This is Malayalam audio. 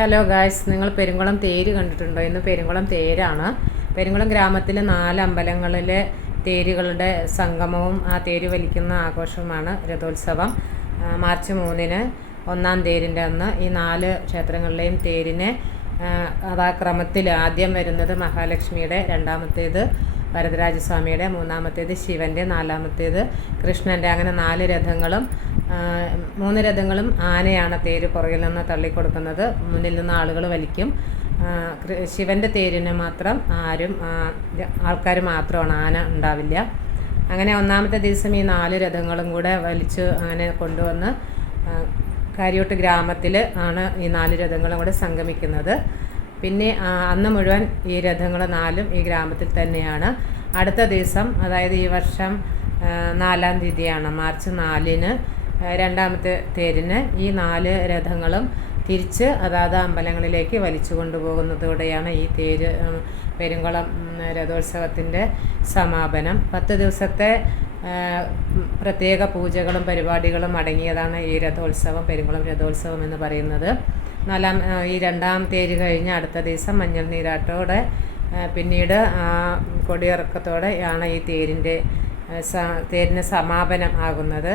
ഹലോ ഗായ്സ്, നിങ്ങൾ പെരുങ്കുളം തേര് കണ്ടിട്ടുണ്ടോ? ഇന്ന് പെരുങ്കുളം തേരാണ്. പെരുങ്കുളം ഗ്രാമത്തിലെ 4 അമ്പലങ്ങളിലെ തേരുകളുടെ സംഗമവും ആ തേര് വലിക്കുന്ന ആഘോഷവുമാണ് രഥോത്സവം. മാർച്ച് 3-ന് 1-ാം തേരിൻ്റെ അന്ന് ഈ 4 ക്ഷേത്രങ്ങളിലെയും തേരിനെ അതാ ക്രമത്തിൽ ആദ്യം വരുന്നത് മഹാലക്ഷ്മിയുടെ, രണ്ടാമത്തേത് വരദരാജസ്വാമിയുടെ, മൂന്നാമത്തേത് ശിവൻ്റെ, നാലാമത്തേത് കൃഷ്ണൻ്റെ. അങ്ങനെ 4 രഥങ്ങളും 3 രഥങ്ങളും ആനയാണ് തേര് പുറകിൽ നിന്ന് തള്ളിക്കൊടുക്കുന്നത്. മുന്നിൽ നിന്ന് ആളുകൾ വലിക്കും. ശിവൻ്റെ തേരിന് മാത്രം ആൾക്കാർ മാത്രമാണ്, ആന ഉണ്ടാവില്ല. അങ്ങനെ 1-ാമത്തെ ദിവസം ഈ 4 രഥങ്ങളും കൂടെ വലിച്ച് അങ്ങനെ കൊണ്ടുവന്ന് കാര്യോട്ട് ഗ്രാമത്തിൽ ആണ് ഈ 4 രഥങ്ങളും കൂടെ സംഗമിക്കുന്നത്. പിന്നെ അന്ന് മുഴുവൻ ഈ രഥങ്ങൾ 4ഉം ഈ ഗ്രാമത്തിൽ തന്നെയാണ്. അടുത്ത ദിവസം, അതായത് ഈ വർഷം 4-ാം തീയതിയാണ്, മാർച്ച് 4-ന് 2-ാമത്തെ തേരിന് ഈ 4 രഥങ്ങളും തിരിച്ച് അതാത് അമ്പലങ്ങളിലേക്ക് വലിച്ചു കൊണ്ടുപോകുന്നതോടെയാണ് ഈ തേര് പെരുങ്കുളം രഥോത്സവത്തിൻ്റെ സമാപനം. 10 ദിവസത്തെ പ്രത്യേക പൂജകളും പരിപാടികളും അടങ്ങിയതാണ് ഈ രഥോത്സവം, പെരുങ്കുളം രഥോത്സവം എന്ന് പറയുന്നത്. ഈ 2-ാം തേര് കഴിഞ്ഞ് അടുത്ത ദിവസം മഞ്ഞൾ നീരാട്ടോടെ പിന്നീട് കൊടിയിറക്കത്തോടെയാണ് ഈ തേരിന് സമാപനം ആകുന്നത്.